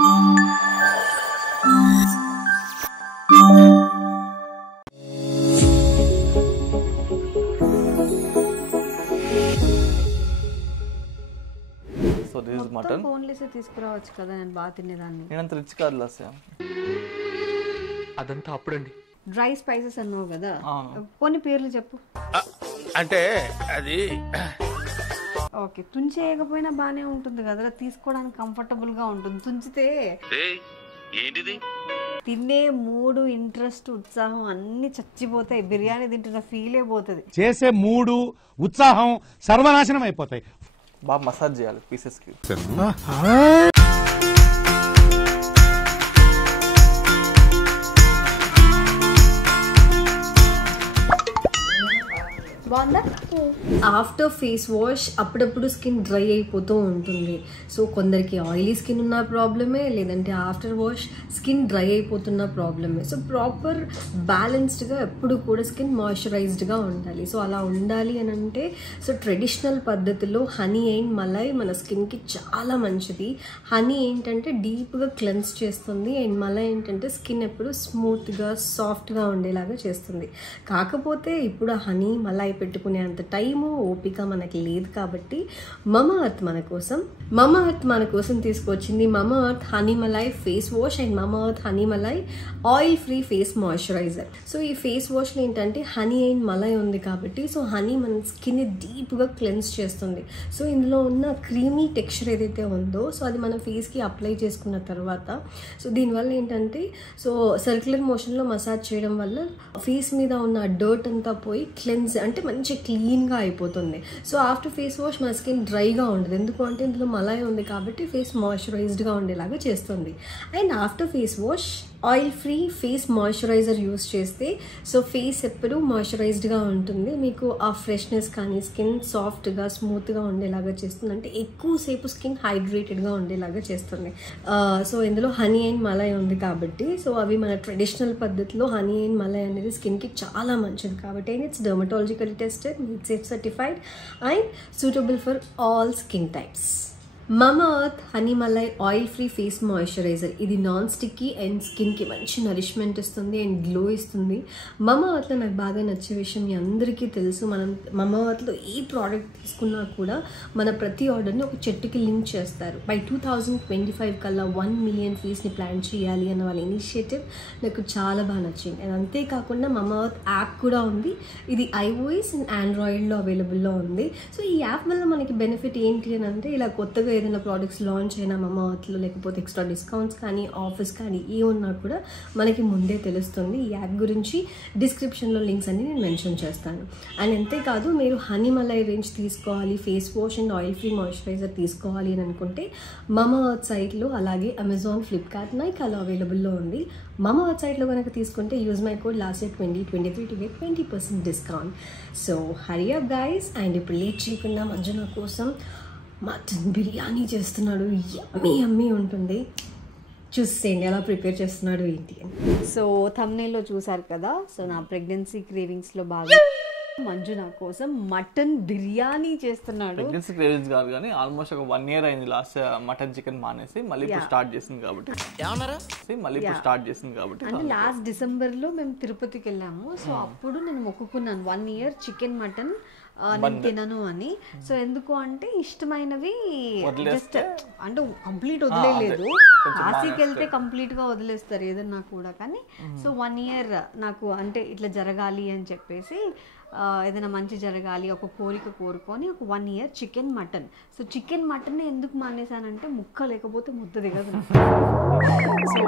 So this is mutton. Boneless తీసుకురావచ్చు కదా, నేను బాగా తినేదాన్ని. నేను అంత రిచ్ కాదు లాస్య. అదంతా అప్పుడండి. డ్రై స్పైసెస్ అన్నావు కదా, కొన్ని పేర్లు చెప్పు. అంటే అది ఓకే, తుంచేయకపోయినా బానే ఉంటుంది కదా, తీసుకోవడానికి కంఫర్టబుల్ గా ఉంటుంది. తుంచితే ఏంటిది తినే మూడు, ఇంట్రెస్ట్, ఉత్సాహం అన్ని చచ్చిపోతాయి. బిర్యానీ తింటున్న ఫీలే పోతుంది. చేసే మూడు, ఉత్సాహం సర్వనాశనం అయిపోతాయి. బాగా మసాజ్ చేయాలి పీసెస్కి. బాగుందా? ఆఫ్టర్ ఫేస్ వాష్ అప్పుడప్పుడు స్కిన్ డ్రై అయిపోతూ ఉంటుంది. సో కొందరికి ఆయిలీ స్కిన్ ఉన్న ప్రాబ్లమే, లేదంటే ఆఫ్టర్ వాష్ స్కిన్ డ్రై అయిపోతున్న ప్రాబ్లమే. సో ప్రాపర్ బ్యాలెన్స్డ్గా ఎప్పుడు కూడా స్కిన్ మాయిశ్చరైజ్డ్గా ఉండాలి. సో అలా ఉండాలి అని అంటే సో ట్రెడిషనల్ పద్ధతిలో హనీ అండ్ మలై మన స్కిన్కి చాలా మంచిది. హనీ ఏంటంటే డీప్గా క్లెన్స్ చేస్తుంది, అండ్ మలై ఏంటంటే స్కిన్ ఎప్పుడు స్మూత్గా సాఫ్ట్గా ఉండేలాగా చేస్తుంది. కాకపోతే ఇప్పుడు హనీ మలై పెట్టుకునే అంత టైము, ఓపిక మనకి లేదు కాబట్టి మమాఅర్త్ మన కోసం తీసుకొచ్చింది Mamaearth honey malai face wash and Mamaearth honey malai oil free face moisturizer. So ఈ ఫేస్ వాష్లో ఏంటంటే హనీ అండ్ మలై ఉంది కాబట్టి సో హనీ మన స్కిన్ని డీప్గా క్లెన్స్ చేస్తుంది. సో ఇందులో ఉన్న క్రీమీ టెక్స్చర్ ఏదైతే ఉందో సో అది మన ఫేస్కి అప్లై చేసుకున్న తర్వాత సో దీనివల్ల ఏంటంటే సో సర్క్యులర్ మోషన్లో మసాజ్ చేయడం వల్ల ఫేస్ మీద ఉన్న డర్ట్ అంతా పోయి క్లెన్స్ అంటే మంచి క్లీన్గా అయిపోతుంది. సో ఆఫ్టర్ ఫేస్ వాష్ మన స్కిన్ డ్రైగా ఉండదు, ఎందుకు అంటే ఇందులో మలై ఉంది కాబట్టి ఫేస్ మాయిశ్చరైజ్డ్గా ఉండేలాగా చేస్తుంది. And after face wash oil free face moisturiser use చేస్తే సో ఫేస్ ఎప్పుడు మాయిశ్చరైజ్డ్గా ఉంటుంది. మీకు ఆ ఫ్రెష్నెస్ కానీ స్కిన్ సాఫ్ట్గా స్మూత్గా ఉండేలాగా చేస్తుంది, అంటే ఎక్కువసేపు స్కిన్ హైడ్రేటెడ్గా ఉండేలాగా చేస్తుంది. సో ఇందులో హనీ అండ్ మలై ఉంది కాబట్టి సో అవి మన ట్రెడిషనల్ పద్ధతిలో హనీ అండ్ మలై అనేది స్కిన్కి చాలా మంచిది కాబట్టి and it's dermatological tested, made safe certified and suitable for all skin types. Mamaearth honey malai oil free face moisturizer ఇది నాన్ స్టిక్కీ అండ్ స్కిన్కి మంచి నరిష్మెంట్ ఇస్తుంది అండ్ గ్లో ఇస్తుంది. మమాఅర్త్లో నాకు బాగా నచ్చే విషయం మీ అందరికీ తెలుసు, మనం మమాఅర్త్లో ఏ ప్రోడక్ట్ తీసుకున్నా కూడా మన ప్రతి ఆర్డర్ని ఒక చెట్టుకి లింక్ చేస్తారు. బై 2025 కల్లా 1 మిలియన్ ఫేస్ని ప్లాన్ చేయాలి అన్న వాళ్ళ ఇనిషియేటివ్ నాకు చాలా బాగా నచ్చింది. అండ్ అంతేకాకుండా మమాఅర్త్ యాప్ కూడా ఉంది, ఇది iOS అండ్ ఆండ్రాయిడ్లో అవైలబుల్లో ఉంది. సో ఈ యాప్ వల్ల మనకి బెనిఫిట్ ఏంటి అని అంటే ఇలా కొత్తగా ఏదైనా ప్రోడక్ట్స్ లాంచ్ అయినా మమాఅర్త్లో లేకపోతే ఎక్స్ట్రా డిస్కౌంట్స్ కానీ ఆఫర్స్ కానీ ఏ ఉన్నా కూడా మనకి ముందే తెలుస్తుంది. ఈ యాప్ గురించి డిస్క్రిప్షన్లో లింక్స్ అన్ని నేను మెన్షన్ చేస్తాను. అండ్ అంతేకాదు మీరు హనీ మలై రేంజ్ తీసుకోవాలి, face wash and oil free moisturiser తీసుకోవాలి అని అనుకుంటే మమాఅర్త్ సైట్లో అలాగే అమెజాన్, ఫ్లిప్కార్ట్, నైకాలో అవైలబుల్లో ఉంది. మమాఅర్త్ సైట్లో కనుక తీసుకుంటే use my code last 2023 to get 20% discount. So hurry up guys. And ఇప్పుడు లేట్ చేయకుండా మంజున కోసం మటన్ బిర్యానీ చేస్తున్నాడు, యమ్మీ యమ్మీ ఉంటుంది. చూసేయండి ఎలా ప్రిపేర్ చేస్తున్నాడు ఏంటి అని. సో థంబ్నెయిల్లో చూసారు కదా, సో నా ప్రెగ్నెన్సీ క్రేవింగ్స్లో బాగా మంజు నా కోసం మటన్ బిర్యానీ చేస్తున్నాడు. ప్రెగ్నెన్సీ క్రేవింగ్స్ కాదు కానీ ఆల్మోస్ట్ ఒక 1 year అయింది లాస్ట్ మటన్ చికెన్ మానేసి, మళ్ళీ ఇప్పుడు స్టార్ట్ చేసింది కాబట్టి అంటే లాస్ట్ డిసెంబర్లో మేము తిరుపతికి వెళ్ళాము. సో అప్పుడు నేను మొక్కుకున్నాను 1 year చికెన్ మటన్ నేను తినను అని. సో ఎందుకు అంటే ఇష్టమైనవి జస్ట్ అంటే కంప్లీట్ వదిలేదు, కాశీకి వెళ్తే కంప్లీట్ గా వదిలేస్తారు ఏదన్నా కూడా, కానీ సో 1 year నాకు అంటే ఇట్లా జరగాలి అని చెప్పేసి ఏదైనా మంచి జరగాలి ఒక కోరిక కోరుకొని ఒక 1 year chicken mutton. So chicken mutton ఎందుకు మానేసానంటే ముక్క లేకపోతే ముద్ద దిగదు, సో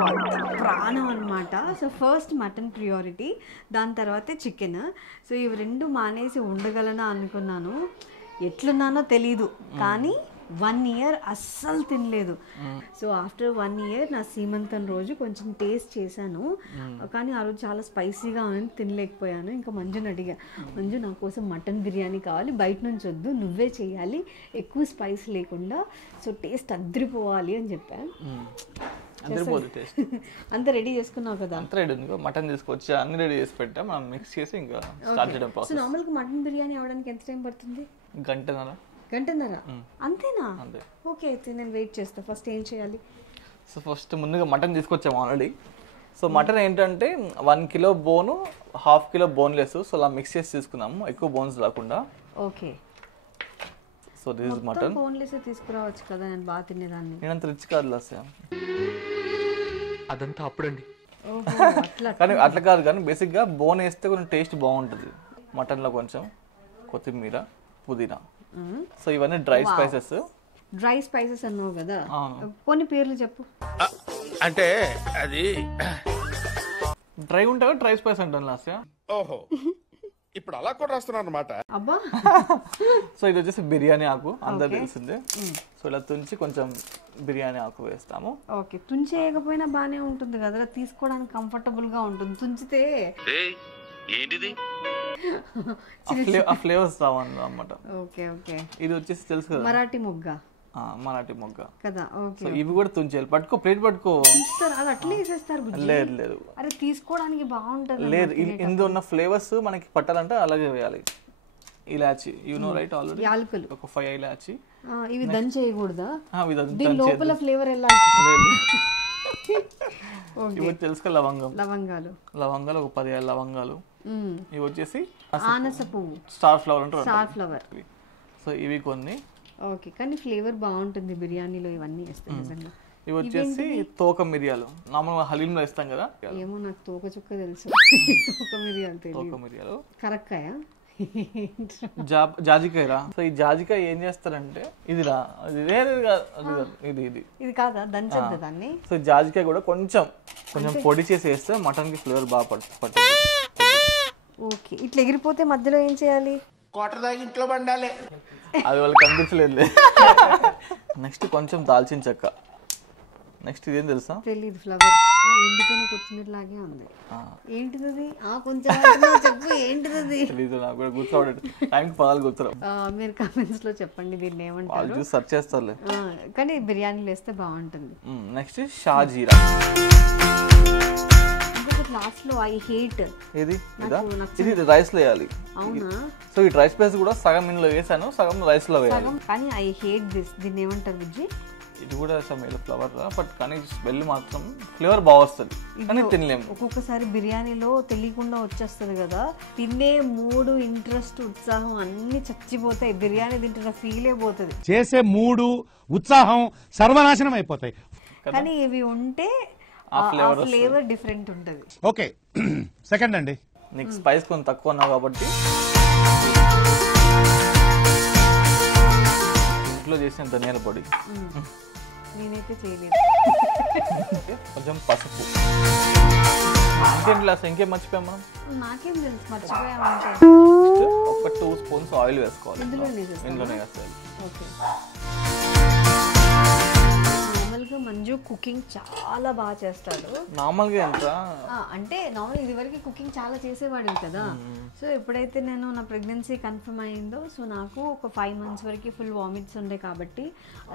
ప్రాణం అనమాట. సో ఫస్ట్ మటన్ ప్రియారిటీ, దాని తర్వాతే చికెన్. సో ఇవి రెండు మానేసి ఉండగలనా అనుకున్నాను, ఎట్లున్నానో తెలీదు కానీ 1 year అస్సలు తినలేదు. సో ఆఫ్టర్ 1 year నా సీమంతం రోజు కొంచెం టేస్ట్ చేశాను, కానీ ఆ రోజు చాలా స్పైసీగా ఉంది, తినలేకపోయాను. ఇంకా మంజుని అడిగా, మంజు నా కోసం మటన్ బిర్యానీ కావాలి, బయట నుంచి వద్దు, నువ్వే చేయాలి, ఎక్కువ స్పైస్ లేకుండా, సో టేస్ట్ అద్దరిపోవాలి అని చెప్పాను. అంత రెడీ చేసుకున్నావు కదా? అంత రెడీ ఉంది, మటన్ తీసుకొచ్చి అన్ని రెడీ చేసి పెట్టా, మనం మిక్స్ చేసి ఇంకా స్టార్ట్ చేయడం ప్రాసెస్. సో నార్మల్గా మటన్ బిర్యానీ అవడానికి ఎంత టైం పడుతుంది? గంటన్నర. అంతేనా? ఓకే, అయితే నేను వెయిట్ చేస్తా. ఫస్ట్ ఏం చేయాలి? సో ఫస్ట్ ముందుగా మటన్ తీసుకొచ్చాము ఆల్రెడీ. సో మటన్ ఏంటంటే 1 కిలో బోను, 1/2 కిలో బోన్లెస్. సో అలా మిక్స్ చేసి తీసుకున్నాము, ఎక్కువ బోన్స్ రాకుండా. Okay. So this is mutton. Boneless తీసుకురావచ్చు కదా, నేను బాగా తినేదాన్ని. నేనంత రిచ్ కాదు లాస్య. అదంతా అప్పుడండి. కానీ అట్లా కాదు, కానీ బేసిక్గా బోన్ వేస్తే కొంచెం టేస్ట్ బాగుంటుంది. మటన్లో కొంచెం కొత్తిమీర, పుదీనా. సో ఇవన్నీ డ్రై స్పైసెస్. డ్రై స్పైసెస్ అన్నావు కదా, కొన్ని పేర్లు చెప్పు. అంటే అది డ్రై ఉంటాయి, డ్రై స్పైస్ అంటాను లాస్య. ఓహో, ఇప్పుడు అలా కూడా రాస్తున్నారు అన్నమాట. అబ్బా. సో ఇది వచ్చేసి బిర్యానీ ఆకు, అందరు తెలిసిందే. సో ఇలా తుంచి కొంచెం బిర్యానీ ఆకు వేస్తాము. ఓకే, తుంచి వేయకపోయినా బానే ఉంటుంది కదా, తీసుకోవడానికి కంఫర్టబుల్ గా ఉంటుంది. తుంచితే ఏంటిది ఆ ఫ్లేవర్స్ రావన్నమాట. Okay okay. ఇది వచ్చేసి తెలుసు కదా, మరాఠీ మొగ్గ. మరాఠీ మొగ్గ కదా. ఓకే. సో ఇవి కూడా తుంచేయాలి. పట్టుకో, ప్లేట్ పట్టుకో. అది అట్లే వేసేస్తారు. లేదు లేదు, అరే తీసుకోవడానికి బాగుంటుంది. లేదు, ఇందులో ఉన్న ఫ్లేవర్స్ మనకి పట్టాలంటే అలాగే వేయాలి. ఇలాచి, యు నో రైట్, ఆల్రెడీ యాలకులు ఒక 5 ఇలాచి. ఇవి దంచి చేయకూడదా? ఇవి దీని లోపల ఫ్లేవర్ ఎలా? ఇవి తెలుసు, లవంగం, లవంగాలు ఒక 10 లవంగాలు. ఇవి వచ్చేసి ఆనస పువ్వు, స్టార్ ఫ్లవర్ అంటారు. Star flower. సో ఇవి కొన్ని. ఓకే, కానీ ఫ్లేవర్ బాగుంటుంది బిర్యానీలో ఇవన్నీ వేస్తే నిజంగా. ఇవి వచ్చేసి తోక మిరియాలు, మామూలుగా హలీంలో వేస్తాం కదా. ఏమో నాకు తోక చుక్క తెలుసు, తోక మిరియాలు తెలియదు. తోక మిరియాలు. కరక్కాయ, జాజికాయ. సో ఈ జాజికాయ ఏం చేస్తారంటే, ఇది ఇది కాదా, దంచద్దు దాన్ని. సో జాజికాయ కూడా కొంచెం పొడి చేసి వేస్తే మటన్ కి ఫ్లేవర్ బాగా పడుతుంది. ఓకే, ఇట్లా ఎగిరిపోతే మధ్యలో ఏం చేయాలి? క్వార్టర్ దాకా ఇంట్లో పండాలి. అది వాళ్ళకి కనిపించలేదు. నెక్స్ట్ కొంచెం దాల్చిన చెక్క. నెక్స్ట్ ఇదేం తెలుసా? తెలీదు. ఫ్లవర్. ఎండిపోయిన కొత్తిమీర లాగే ఉంది. ఏంటిది? కొంచెం చెప్పు, ఏంటిది? తెలీదు, నాకు కూడా గుర్తురావడం. టైంకి పదాలు గుర్తురావు. మీరు కామెంట్స్ లో చెప్పండి దీన్ని ఏమంటారు. సెర్చ్ చేస్తారులే. కానీ బిర్యానీలో వేస్తే బాగుంటుంది. నెక్స్ట్ షాజీరా. లాస్ట్ లో ఐ హేట్ ఇది రైస్ లో వేయాలి. అవునా? సో ఈ డ్రై స్పైస్ కూడా సగం ఇందులో వేసాను, సగం రైస్ లో వేయాలి. కానీ ఐ హేట్ దిస్. దీన్ని ఏమంటారు బుజ్జి? ఇది కూడా ఫ్లవర్, బట్ కానీ స్మెల్ మాత్రం ఫ్లేవర్ బాగా వస్తుంది, కానీ తినలేము. ఒక్కొక్కసారి బిర్యానీలో తెలియకుండా వచ్చేస్తుంది కదా, తినే మూడు, ఇంట్రెస్ట్, ఉత్సాహం అన్ని చచ్చిపోతాయి. బిర్యానీ తింటున్న ఫీలే పోతుంది, చేసే మూడు, ఉత్సాహం సర్వనాశనం అయిపోతాయి. కానీ ఇవి ఉంటే ఫ్లేవర్ డిఫరెంట్ ఉంటుంది. ఓకే, సెకండ్ అండి. నీకు స్పైస్ కొంచెం తక్కువ ఉన్నావు కాబట్టి ఇంట్లో చేసిన ధనియాల పొడి. నేనైతే చేయలేదు. కొంచెం పసుపు. ఇంకేం మర్చిపోయాం మనం? నాకేం తెలుసు, మర్చిపోయామంటే. ఒక 2 స్పూన్స్ ఆయిల్ వేసుకోవాలి. ఇందులోనే వేసుకోవాలి. ఓకే. నార్మల్గా మంజు కుకింగ్ చాలా బాగా చేస్తాడు. నార్మల్గా ఎంత అంటే నార్మల్ ఇది వరకు కుకింగ్ చాలా చేసేవాడు కదా. సో ఎప్పుడైతే నేను నా ప్రెగ్నెన్సీ కన్ఫర్మ్ అయిందో, సో నాకు ఒక 5 months వరకు ఫుల్ వామిట్స్ ఉండే కాబట్టి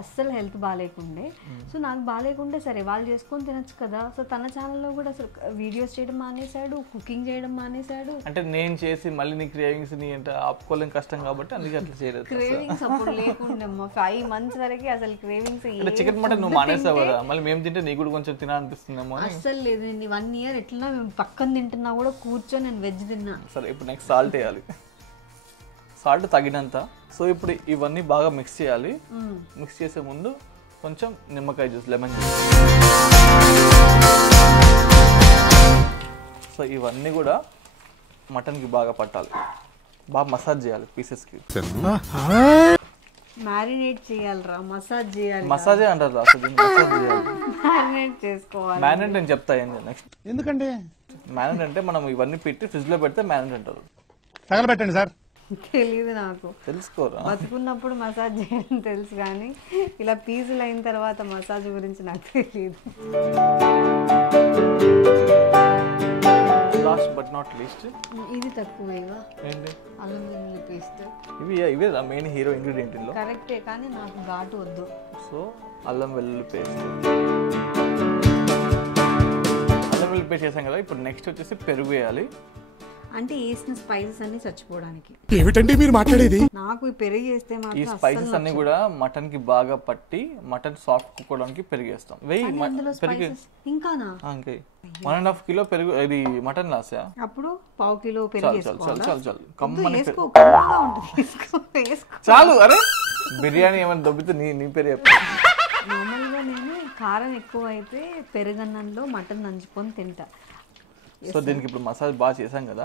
అస్సలు హెల్త్ బాగాలేకుండే. సో నాకు బాగాలేకుంటే సరే వాళ్ళు చేసుకొని తినచ్చు కదా. సో తన ఛానల్లో కూడా అసలు వీడియోస్ చేయడం మానేశాడు, కుకింగ్ చేయడం మానేశాడు. అంటే నేను చేసి మళ్ళీ నీ క్రేవింగ్స్ ని అంటే ఆపుకోలేం, కష్టం కాబట్టి అందుకే అట్లా చేయలేదు. క్రేవింగ్స్ అప్పుడు లేకుండే 5 months వరకు అసలు క్రేవింగ్స్. చికెన్ మటన్ నువ్వు మానేసావు కదా, మళ్ళీ మేము తింటే నీకు కూడా కొంచెం తినాలనిపిస్తుందేమో. అస్సలు లేదు, 1 year ఎట్లా మేము పక్కన తింటున్నా కూడా కూర్చొని నేను వెజ్ తిన్నా. సరే, ఇప్పుడు నెక్స్ట్ సాల్ట్ వేయాలి. సాల్ట్ తగినంత. సో ఇప్పుడు ఇవన్నీ బాగా మిక్స్ చేయాలి. మిక్స్ చేసే ముందు కొంచెం నిమ్మకాయ జ్యూస్, లెమన్ జ్యూస్. సో ఇవన్నీ కూడా మటన్కి బాగా పట్టాలి, బాగా మసాజ్ చేయాలి పీసెస్కి. మ్యారినేట్ చేయాలిరా, మసాజ్ చేయాలి. మసాజే అంటారు అసలు, మసాజ్ చేయాలి. మ్యారినేట్ చేసుకోవాలి. మ్యారినేట్ నేను చెప్తా ఏంటి నెక్స్ట్. ఎందుకంటే మ్యారినేట్ అంటే మనం ఇవన్నీ పెట్టి ఫ్రిడ్జ్ లో పెడితే మ్యారినేట్ అంటారు. తగలబెట్టండి సార్. తెలీదు నాకు. తెలుసుకోరా? బతుకున్నప్పుడు మసాజ్ చేయడం తెలుసు, కానీ ఇలా పీసులు అయిన తర్వాత మసాజ్ గురించి నాకు తెలియదు. లాస్ట్ బట్ నాట్ లీస్ట్, ఇది తక్కువేగా ఏంటి? అల్లం వెల్లుల్లి పేస్ట్. ఇవే మెయిన్ హీరో ఇంగ్రీడియంట్ ఇందులో. కరెక్టే, కానీ నాకు ఘాటు వద్దు. సో అల్లం వెల్లుల్లి పేస్ట్, అల్లం వెల్లుల్లి పేస్ట్ చేసాం కదా. ఇప్పుడు నెక్స్ట్ వచ్చేసి పెరుగు వేయాలి. అంటే వేసిన స్పైసెస్ అన్ని చచ్చిపోవడానికి. ఏమిటండి మీరు మాట్లాడేది? నాకు ఈ పెరుగు వేస్తే ఈ మాత్రం స్పైసెస్ అన్ని కూడా మటన్ కి బాగా పట్టి మటన్ సాఫ్ట్ కుక్ అవడానికి పెరిగేస్తాం. అందులో పెరిగి స్పైసెస్ ఇంకానా? 1.5 కిలో పెరుగు ఇది మటన్ లాసా. అప్పుడు పావు కిలో పెరుగు చాలు కమ్మని వేసుకో. చాలు. అరే బిర్యానీ ఏమైనా దొబ్బితే నీ పేరు చెప్పు. నార్మల్గా నేను కారం ఎక్కువ అయితే పెరుగన్నంలో మటన్ నంచుకొని తింటా. సో దీనికి ఇప్పుడు మసాలా బాగా చేసాం కదా,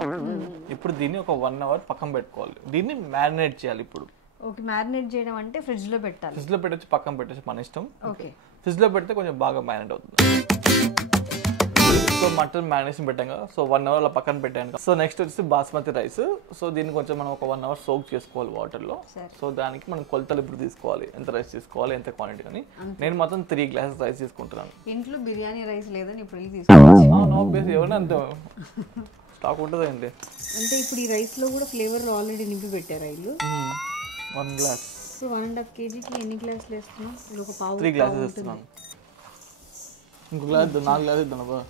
ఇప్పుడు దీన్ని ఒక 1 అవర్ పక్కన పెట్టుకోవాలి. దీన్ని మ్యారినేట్ చేయాలి. ఇప్పుడు ఓకే, మ్యారినేట్ చేయడం అంటే ఫ్రిడ్జ్ లో పెట్టాలి. ఫ్రిడ్జ్ లో పెట్టచ్చు, పక్కన పెట్టచ్చు, మన ఇష్టం. ఓకే, ఫ్రిడ్జ్ లో పెడితే కొంచెం బాగా మ్యారినేట్ అవుతుంది. సో మటన్ మ్యారినేషన్ పెట్టాం కదా, సో 1 అవర్ అలా పక్కన పెట్టాను. సో నెక్స్ట్ వచ్చేసి బాస్మతి రైస్. సో దీన్ని కొంచెం మనం ఒక 1 అవర్ సోక్ చేసుకోవాలి వాటర్లో. సో దానికి మనం కొలతలు ఇప్పుడు తీసుకోవాలి, ఎంత రైస్ తీసుకోవాలి, ఎంత క్వాంటిటీ అని. నేను మొత్తం 3 గ్లాసెస్ రైస్ తీసుకుంటున్నాను. ఇంట్లో బిర్యానీ రైస్ లేదని ఇప్పుడు తీసుకోవచ్చు. ఎవరైనా అంతే స్టాక్ ఉంటుంది అండి. అంటే ఇప్పుడు ఈ రైస్ లో కూడా ఫ్లేవర్ ఆల్రెడీ నింపి పెట్టారు రైలు. 1 గ్లాస్. సో 1.5 kgకి ఎన్ని గ్లాసులు వేస్తున్నాం? ఒక పావు 3 గ్లాసెస్ వేస్తున్నాను. ఇంకో గ్లాస్ 4 గ్లాసెస్ ఇద్దాను.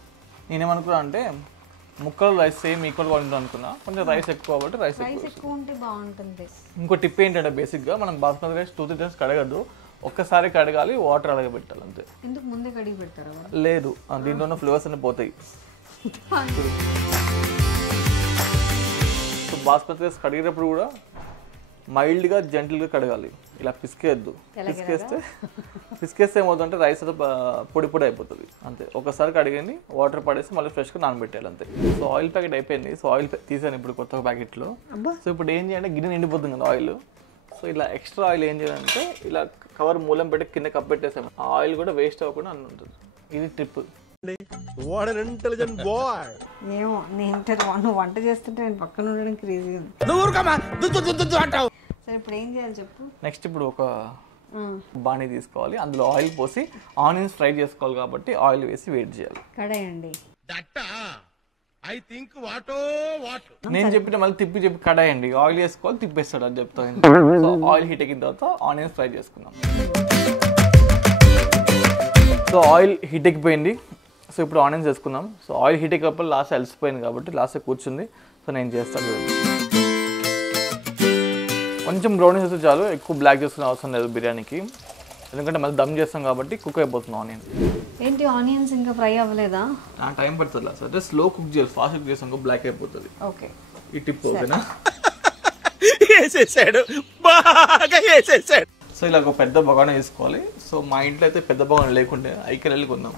నేనేమనుకున్నా అంటే ముక్కలు రైస్ సేమ్ ఈక్వల్ క్వాంటిటీ అనుకున్నా, కొంచెం రైస్ ఎక్కువ కాబట్టి రైస్ ఎక్కువ ఉంటే బాగుంటుంది. ఇంకో టిప్ ఏంటంటే బేసిక్గా మనం బాస్మతి రైస్ 2-3 టైమ్స్ కడగద్దు, ఒక్కసారి కడగాలి, వాటర్ అలాగే పెట్టాలి అంతే. ఎందుకు ముందే కడిగి పెడతారా? లేదు, దీంట్లో ఉన్న ఫ్లేవర్స్ అన్ని పోతాయి. సో బాస్మతి రైస్ కడిగేటప్పుడు కూడా మైల్డ్గా జెంటిల్గా కడగాలి, ఇలా పిసికేయద్దు. పిసికేస్తే ఏమవుతుందంటే రైస్ అయితే పొడి పొడి అయిపోతుంది అంతే. ఒకసారి కడిగని వాటర్ పడేసి మళ్ళీ ఫ్రెష్గా నానబెట్టాలి అంతే. సో ఆయిల్ ప్యాకెట్ అయిపోయింది. సో ఆయిల్ తీసాను ఇప్పుడు కొత్త ప్యాకెట్లో. సో ఇప్పుడు ఏం చేయాలంటే గిన్నె నిండిపోతుంది కదా ఆయిల్. సో ఇలా ఎక్స్ట్రా ఆయిల్ ఏం చేయాలంటే ఇలా కవర్ మూలం పెట్టి కింద కప్పెట్టేసాము. ఆ ఆయిల్ కూడా వేస్ట్ అవ్వకుండా అన్నీ ఉంటుంది. ఇది టిప్. ఏమో నువ్వు వంట చేస్తుంటే నేను పక్కన ఉండడం క్రేజీ ఉంది. సరే ఇప్పుడు ఏం చేయాలి చెప్పు. నెక్స్ట్ ఇప్పుడు ఒక బాణీ తీసుకోవాలి, అందులో ఆయిల్ పోసి ఆనియన్స్ ఫ్రై చేసుకోవాలి కాబట్టి ఆయిల్ వేసి వెయిట్ చేయాలి. కడాయండి. నేను చెప్పిన మళ్ళీ తిప్పి చెప్పి కడాయండి. ఆయిల్ వేసుకోవాలి, తిప్పేస్తాడు అని చెప్తాను. సో ఆయిల్ హీట్ ఎక్కిన తర్వాత ఆనియన్స్ ఫ్రై చేసుకుందాం. సో ఆయిల్ హీట్ ఎక్కిపోయింది. సో ఇప్పుడు ఆనియన్స్ వేసుకుందాం. సో ఆయిల్ హీట్ ఎక్కినప్పుడు లాస్ట్ అలసిపోయింది కాబట్టి లాస్ట్ కూర్చుంది. సో నేను చేస్తాను. కొంచెం బ్రౌనిష్ వస్తే చాలు, ఎక్కువ బ్లాక్ చేసుకునే అవసరం లేదు బిర్యానీకి, ఎందుకంటే మళ్ళీ దమ్ చేస్తాం కాబట్టి కుక్ అయిపోతుంది ఆనియన్. ఏంటి ఆనియన్స్ ఇంకా ఫ్రై అవ్వలేదా? టైం పడుతుంది లాస్ట్, అంటే స్లో కుక్ చేయాలి. ఫాస్ట్ కుక్ చేసాం బ్లాక్ అయిపోతుంది. ఓకే, ఈ టిప్ ఓకేనా? సో ఇలా ఒక పెద్ద బగానా వేసుకోవాలి. సో మా ఇంట్లో అయితే పెద్ద బగానా లేకుంటే ఐకెన్ వెళ్ళి కొందాం.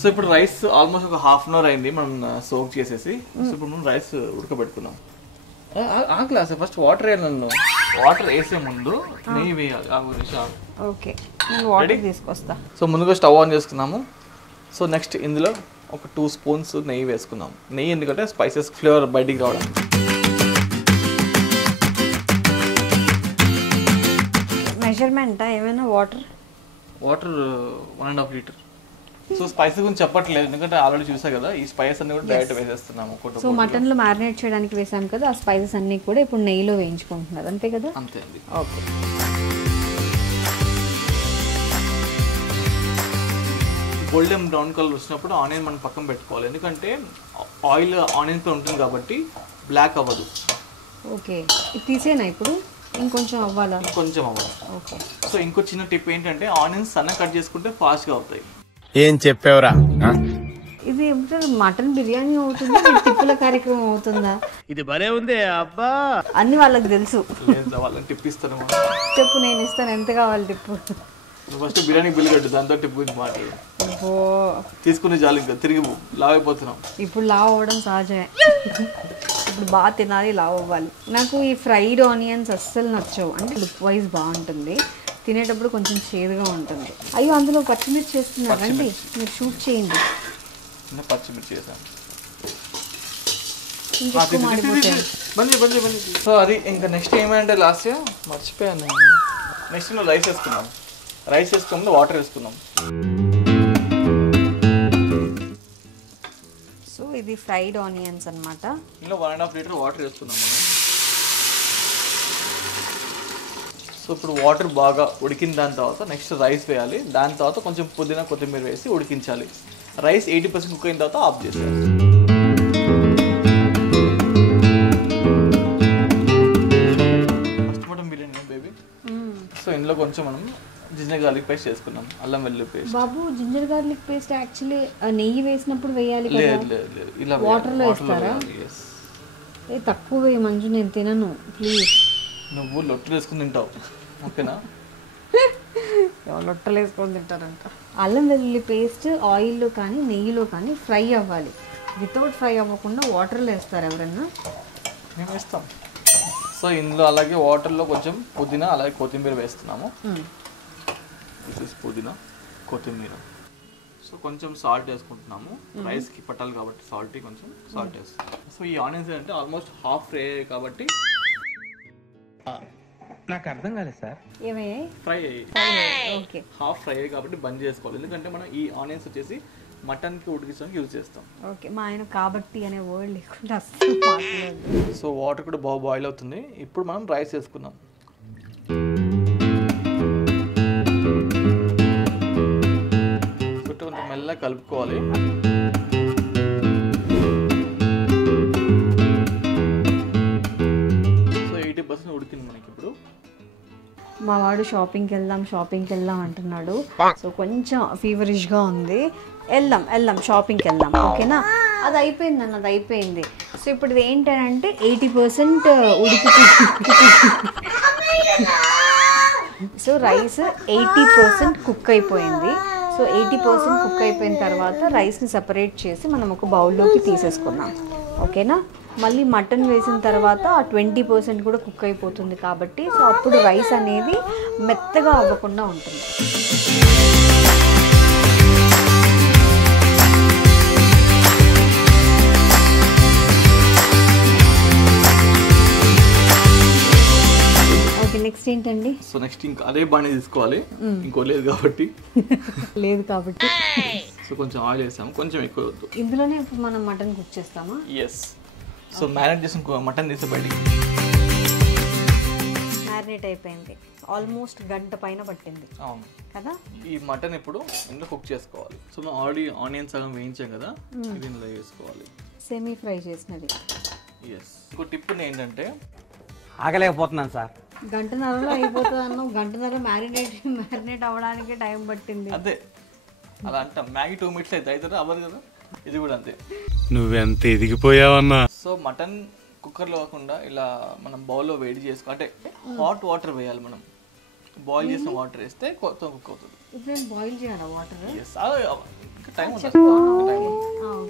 సో ఇప్పుడు రైస్ ఆల్మోస్ట్ ఒక హాఫ్ అన్ అవర్ అయింది మనం సోక్ చేసేసి. సో ఇప్పుడు మనం రైస్ ఉడకబెట్టుకున్నాం. ఆ గ్లాస్ ఫస్ట్ వాటర్ వేయాలి. నన్ను వాటర్ వేసే ముందు నెయ్యి వేయాలి. ఓకే, నేను వాటర్ తీసుకొస్తా. సో ముందుగా స్టవ్ ఆన్ చేసుకున్నాము. సో నెక్స్ట్ ఇందులో ఒక 2 స్పూన్స్ నెయ్యి వేసుకుందాం. నెయ్యి ఎందుకంటే స్పైసెస్ ఫ్లేవర్ బయటికి రావడం. మెజర్మెంట్ ఏమైనా వాటర్ 1.5 లీటర్. సో స్పైసెస్ గురించి చెప్పట్లేదు ఎందుకంటే ఆల్రెడీ చూసా కదా. ఈ స్పైసెస్ అన్ని కూడా డైరెక్ట్ వేసేస్తున్నాము. సో మటన్ లో మ్యారినేట్ చేయడానికి వేసాం కదా, ఆ స్పైసెస్ అన్ని కూడా ఇప్పుడు నెయ్యిలో వేయించుకుంటున్నారు అంతే కదా? అంతే అండి. ఓకే, గోల్డెన్ బ్రౌన్ కలర్ వచ్చినప్పుడు ఆనియన్ మనం పక్కన పెట్టుకోవాలి, ఎందుకంటే ఆయిల్ ఆనియన్తో ఉంటుంది కాబట్టి బ్లాక్ అవ్వదు. ఓకే, ఇది తీసేనా ఇప్పుడు? ఇంకొంచెం అవ్వాలా? కొంచెం అవ్వాలి. ఓకే. సో ఇంకో చిన్న టిప్ ఏంటంటే ఆనియన్స్ సన్న కట్ చేసుకుంటే ఫాస్ట్గా అవుతాయి. ఏం చెప్పావురా? ఇది మటన్ బిర్యానీ అవుతుందా, టిప్పుల కార్యక్రమం అవుతుందా? ఇది భలే ఉంది అబ్బా. అన్ని వాళ్ళకి తెలుసు. వాళ్ళని టిప్ ఇస్తాను. చెప్పు, నేను ఇస్తాను. ఎంత కావాలి టిప్పు? ఫస్ట్ బిర్యానీ బిల్ కట్టు, దాంతో టిప్ గురించి మాట్లాడు. తీసుకునే చాలు, ఇంకా తిరిగి లావ్ అయిపోతున్నాం. ఇప్పుడు లావ్ అవ్వడం సహజమే. ఇప్పుడు బాగా తినాలి, లావ్ అవ్వాలి. నాకు ఈ ఫ్రైడ్ ఆనియన్స్ అస్సలు నచ్చవు. అంటే లుక్ వైజ్ బాగుంటుంది, తినేటప్పుడు కొంచెం చేదుగా ఉంటుంది. అయ్యో, అందులో పచ్చిమిర్చి చేస్తున్నారు రండి, మీరు షూట్ చేయండి. పచ్చిమిర్చి చేసాను. సో అది ఇంకా నెక్స్ట్ ఏమంటే లాస్ట్ మర్చిపోయాను. నెక్స్ట్ రైస్ వేసుకున్నాం. రైస్ వేసుకున్నాం, వాటర్ వేసుకున్నాం. సో ఇది ఫ్రైడ్ ఆనియన్స్ అన్నమాట. ఇందులో 1.5 లీటర్ వాటర్ వేసుకున్నాం మనం. సో ఇప్పుడు వాటర్ బాగా ఉడికిన దాని తర్వాత నెక్స్ట్ రైస్ వేయాలి. దాని తర్వాత కొంచెం పుదీనా కొత్తిమీర వేసి ఉడికించాలి. రైస్ 80% కుక్ అయిన తర్వాత ఆఫ్ చేసేయాలి. ఇందులో కొంచెం మనం జింజర్ గార్లిక్ పేస్ట్ చేసుకున్నాం, అల్లం వెల్లుల్లి పేస్ట్. బాబు జింజర్ గార్లిక్ పేస్ట్ యాక్చువల్లీ నెయ్యి వేసినప్పుడు వేయాలి కదా? లేదు లేదు లేదు, ఇలా వాటర్లో వేస్తారా? తక్కువ వేయి మంజు, నేను తినను ప్లీజ్. నువ్వు లొట్టలు వేసుకుని తింటావు, ఓకేనా? లొట్టలు వేసుకొని తింటారంట. అల్లం వెల్లుల్లి పేస్ట్ ఆయిల్లో కానీ నెయ్యిలో కానీ ఫ్రై అవ్వాలి. వితౌట్ ఫ్రై అవ్వకుండా వాటర్లో వేస్తారు ఎవరన్నా? మేము వేస్తాం. సో ఇందులో అలాగే వాటర్లో కొంచెం పుదీనా అలాగే కొత్తిమీర వేస్తున్నాము. పుదీనా కొత్తిమీర. సో కొంచెం సాల్ట్ వేసుకుంటున్నాము, రైస్కి పట్టాలి కాబట్టి సాల్ట్ కొంచెం సాల్ట్ వేస్తాం. సో ఈ ఆనియన్స్ అంటే ఆల్మోస్ట్ హాఫ్ ఫ్రై అయ్యాయి కాబట్టి నాకు అర్థం కాలేదు సార్. ఏమయ్యాయి? ఫ్రై అయ్యాయి, ఓకే. హాఫ్ ఫ్రై అయ్యాయి కాబట్టి బంద్ చేసుకోవాలి. ఎందుకంటే మనం ఈ ఆనియన్స్ వచ్చేసి మటన్కి ఉడికించడానికి యూజ్ చేస్తాం. ఓకే, మా ఆయన కాబట్టి అనే వర్డ్ లేకుండా అస్సలు మాట్లాడదు. సో వాటర్ కూడా బాగా బాయిల్ అవుతుంది. ఇప్పుడు మనం రైస్ వేసుకుందాం. చుట్టూ కొంచెం మెల్లగా కలుపుకోవాలి. సో 80% ఉడికింది మనకి ఇప్పుడు. మా వాడు షాపింగ్కి వెళ్దాం అంటున్నాడు. సో కొంచెం ఫీవరిష్గా ఉంది. వెళ్దాం షాపింగ్కి వెళ్దాం, ఓకేనా? అది అయిపోయింది అన్న, అది అయిపోయింది. సో ఇప్పుడు ఇది ఏంటంటే 80% ఉడికిపోయింది. సో రైస్ 80% కుక్ అయిపోయింది. సో 80% కుక్ అయిపోయిన తర్వాత రైస్ని సపరేట్ చేసి మనం ఒక బౌల్లోకి తీసేసుకున్నాం, ఓకేనా? మళ్ళీ మటన్ వేసిన తర్వాత 20% కూడా కుక్ అయిపోతుంది కాబట్టి సో అప్పుడు రైస్ అనేది మెత్తగా అవ్వకుండా ఉంటుంది. ఓకే, నెక్స్ట్ ఏంటండి? సో నెక్స్ట్ ఇంకా అదే బాగానే తీసుకోవాలి, ఇంకో లేదు కాబట్టి. లేదు కాబట్టి సో కొంచెం ఆయిల్ వేసాము, కొంచెం ఎక్కువ వద్దు. ఇందులోనే ఇప్పుడు మనం మటన్ కుక్ చేస్తామా? ఎస్. సో మ్యారినేట్ చేసిన మటన్ తీసే బయటికి. మ్యారినేట్ అయిపోయింది, ఆల్మోస్ట్ గంట పైన పట్టింది. అవును కదా. ఈ మటన్ ఇప్పుడు ఇందులో కుక్ చేసుకోవాలి. సో మనం ఆల్రెడీ ఆనియన్స్ సగం వేయించాం కదా, ఇది ఇందులో వేసుకోవాలి. సెమీ ఫ్రై చేసినది. ఎస్. ఇంకో టిప్ ఏంటంటే ఆగలేకపోతున్నాను సార్. గంటన్నరలో అయిపోతుంది అన్నావు, గంటన్నర మ్యారినేట్ అవ్వడానికి టైం పట్టింది. అదే అలా అంటాం, మ్యాగీ 2 minutes అయితే అవుతుంది, అవ్వదు కదా. ఇది కూడా అంతే. నువ్వెంత ఎదిగిపోయావన్నా. సో మటన్ కుక్కర్లో కాకుండా ఇలా మనం బౌల్లో వేడి చేసుకో, అంటే హాట్ వాటర్ వేయాలి. మనం బాయిల్ చేసిన వాటర్ వేస్తే కొత్త కుక్ అవుతుంది. ఇప్పుడు నేను బాయిల్ చేయాలా వాటర్? ఎస్. ఇంకా టైం ఉంటుంది,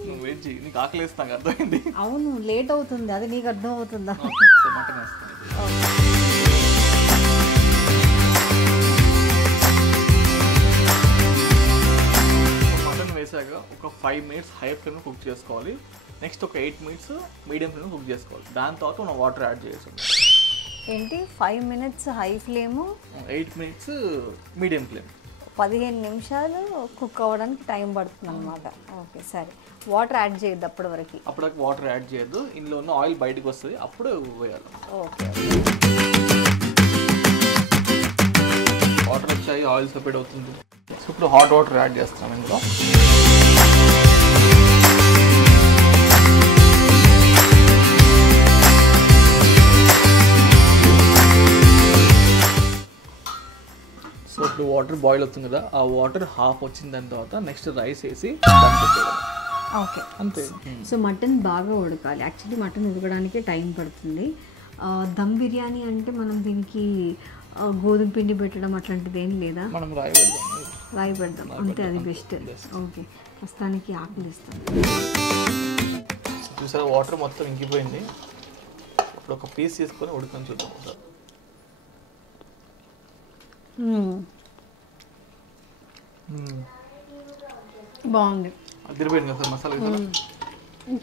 నువ్వు వెయిట్ చేయి, నీకు ఆకలి వేస్తాను, అర్థమైంది? అవును, లేట్ అవుతుంది, అది నీకు అర్థం అవుతుందా? సో మటన్ వేస్తాను. మటన్ వేసాక ఒక 5 minutes హై ఫ్లేమ్లో కుక్ చేసుకోవాలి. నెక్స్ట్ ఒక 8 minutes మీడియం ఫ్లేమ్లో కుక్ చేసుకోవాలి. దాని తర్వాత మనం వాటర్ యాడ్ చేయాలి. ఏంటి 5 minutes high flame, 8 minutes medium flame. 15 నిమిషాలు కుక్ అవ్వడానికి టైం పడుతుంది అనమాట. ఓకే, సరే. వాటర్ యాడ్ చేయొద్దు అప్పటి వరకు? అప్పుడు వాటర్ యాడ్ చేయొద్దు, ఇందులో ఉన్న ఆయిల్ బయటకు వస్తుంది, అప్పుడు వేయాలి. ఓకే. వాటర్ వచ్చాయి, ఆయిల్ సపరేట్ అవుతుంది. సో ఇప్పుడు హాట్ వాటర్ యాడ్ చేస్తాం ఇందులో. సో ఇప్పుడు వాటర్ బాయిల్ అవుతుంది కదా, ఆ వాటర్ హాఫ్ వచ్చిన దాని తర్వాత నెక్స్ట్ రైస్ వేసి ఓకే, అంతే. సో మటన్ బాగా ఉడకాలి. యాక్చువల్లీ మటన్ ఉడకడానికి టైం పడుతుంది. దమ్ బిర్యానీ అంటే మనం దీనికి గోధుమ పిండి పెట్టడం అట్లాంటిది ఏం లేదా? మనం రాయి పెడదాం అంతే, అది బెస్ట్. ఓకే, ప్రస్తుతానికి ఆకులు ఇస్తాం. చూసారా వాటర్ మొత్తం ఇంకిపోయింది. ఇప్పుడు ఒక పీస్ తీసుకొని ఉడకని చూద్దాం సార్. బాగుంది, అదిరిపోయింది కదా మసాలా.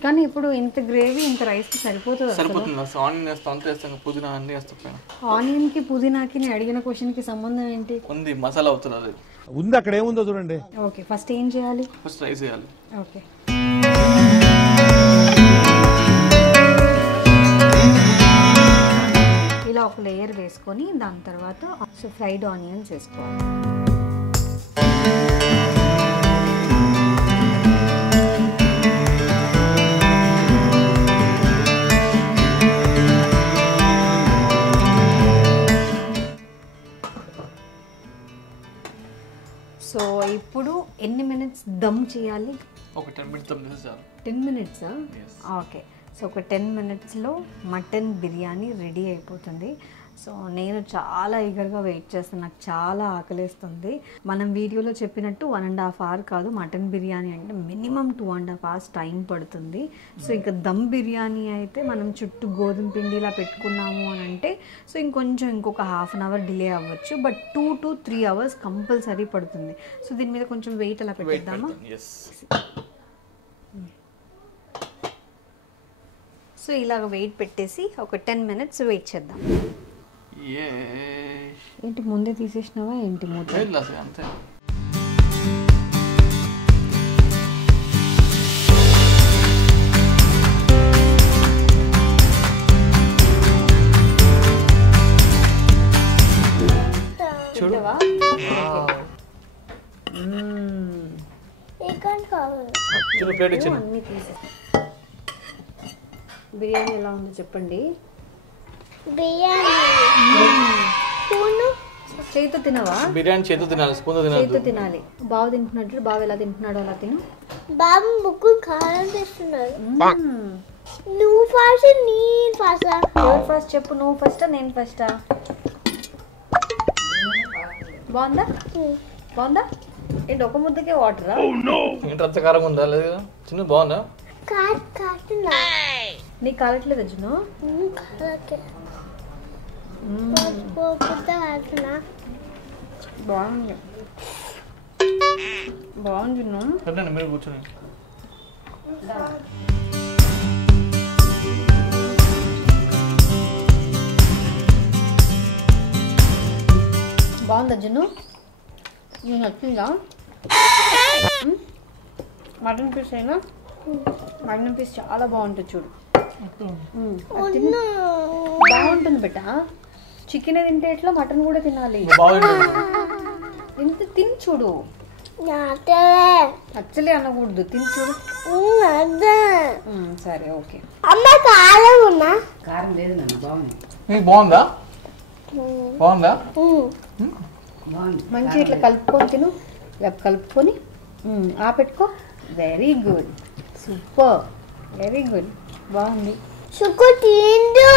కానీ ఇప్పుడు ఇంత గ్రేవీ ఇంత రైస్కి సరిపోతుంది? సరిపోతుంది. అసలు ఆనియన్ వేస్తాం, అంత వేస్తాం, పుదీనా అన్నీ వేస్తాం పైన. ఆనియన్కి పుదీనాకి నేను అడిగిన క్వశ్చన్కి సంబంధం ఏంటి? ఉంది, మసాలా అవుతుంది అది. ఉంది, అక్కడ ఏముందో చూడండి. ఓకే, ఫస్ట్ ఏం చేయాలి? ఫస్ట్ రైస్ వేయాలి. ఓకే, ఇలా ఒక లేయర్ వేసుకొని దాని తర్వాత సో ఫ్రైడ్ ఆనియన్స్ వేసుకోవాలి. ఇప్పుడు ఎన్ని మినిట్స్ దమ్ చేయాలి? ఒక 10 minutes దమ్ చేస్తే చాలు. 10 minutes? ఓకే. సో ఒక 10 minutesలో మటన్ బిర్యానీ రెడీ అయిపోతుంది. సో నేను చాలా ఈగర్గా వెయిట్ చేస్తాను, నాకు చాలా ఆకలిస్తుంది. మనం వీడియోలో చెప్పినట్టు 1.5 hour కాదు, మటన్ బిర్యానీ అంటే మినిమం 2.5 hours టైం పడుతుంది. సో ఇంకా దమ్ బిర్యానీ అయితే మనం చుట్టూ గోధుమ పిండి ఇలా పెట్టుకున్నాము అని అంటే సో ఇంకొక 1/2 hour డిలే అవ్వచ్చు, బట్ 2 to 3 hours కంపల్సరీ పడుతుంది. సో దీని మీద కొంచెం వెయిట్ అలా పెట్టేద్దామా? సో ఇలాగ వెయిట్ పెట్టేసి ఒక 10 minutes వెయిట్ చేద్దాం. ఏంటి ముందే తీసేసినావా ఏంటి? మూత అంతే. చూడవా? అన్నీ తీసే. బిర్యానీ ఎలా ఉందో చెప్పండి. చేతితో తినవా? బిర్యానీ చేతితో తినాలి, స్పూన్తో చేతితో తినాలి. బాగా తింటున్నట్టు. బాగా ఎలా తింటున్నాడు అలా తిను. బాబు ముక్కు కారం తెస్తున్నాడు. నువ్వు ఫస్ట్, నేను ఫస్ట్. ఎవరు ఫస్ట్ చెప్పు? నువ్వు ఫస్టా నేను ఫస్టా? బాగుందా? బాగుందా? ఏంటి ఒక ముద్దకే వాటరా? ఏంటి అంత కారం ఉందా? లేదు కదా చిన్న. బాగుందా? నీకు కాలట్లేదు అర్జును? బాగుంది, బాగుంది. సరేనండి, మీరు కూర్చొని. బాగుంది అర్జును? నీకు నచ్చిందా? మటన్ పీస్ అయినా మటన్ పీస్ చాలా బాగుంటుంది చూడు. బాగుంటుంది బెట్ట. చికెన్ తింటే ఎట్లా మటన్ కూడా తినాలి. ఇంత తిని చూడు. నచ్చలే అనకూడదు, తిని చూడు. సరే ఓకే. అమ్మ కారం ఉన్నా? కారం లేదు నాన్న, బాగుంది. మీకు బాగుందా? బాగుందా? బాగుంది. మంచిగా ఇట్లా కలుపుకొని తిను. ఇలా కలుపుకొని పెట్టుకో. Very good, super, very good, బాగుంది. సుకు తిండు.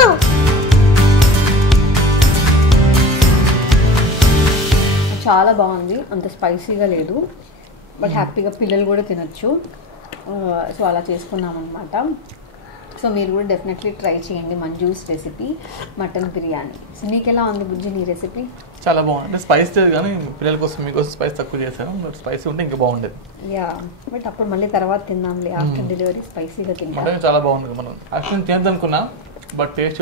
చాలా బాగుంది. అంత స్పైసీగా లేదు, బట్ హ్యాపీగా పిల్లలు కూడా తినచ్చు. సో అలా చేసుకున్నాం అనమాట. సో మీరు కూడా డెఫినెట్లీ ట్రై చేయండి Manju's recipe mutton biryani. So నీకు ఎలా ఉంది బుజ్జి నీ రెసిపీ? చాలా బాగుంది. అంటే స్పైస్ లేదు కానీ పిల్లల కోసం మీకోసం స్పైస్ తక్కువ చేశాను. బట్ స్పైసీ ఉంటే ఇంకా బాగుండేది. యా, బట్ అప్పుడు మళ్ళీ తర్వాత తిందాంలే. ఆఫ్టర్ డెలివరీ స్పైసీగా తింటాం. మటన్ చాలా బాగుంది. మనం యాక్చువల్లీ తినద్దు అనుకున్నా, బట్ టేస్ట్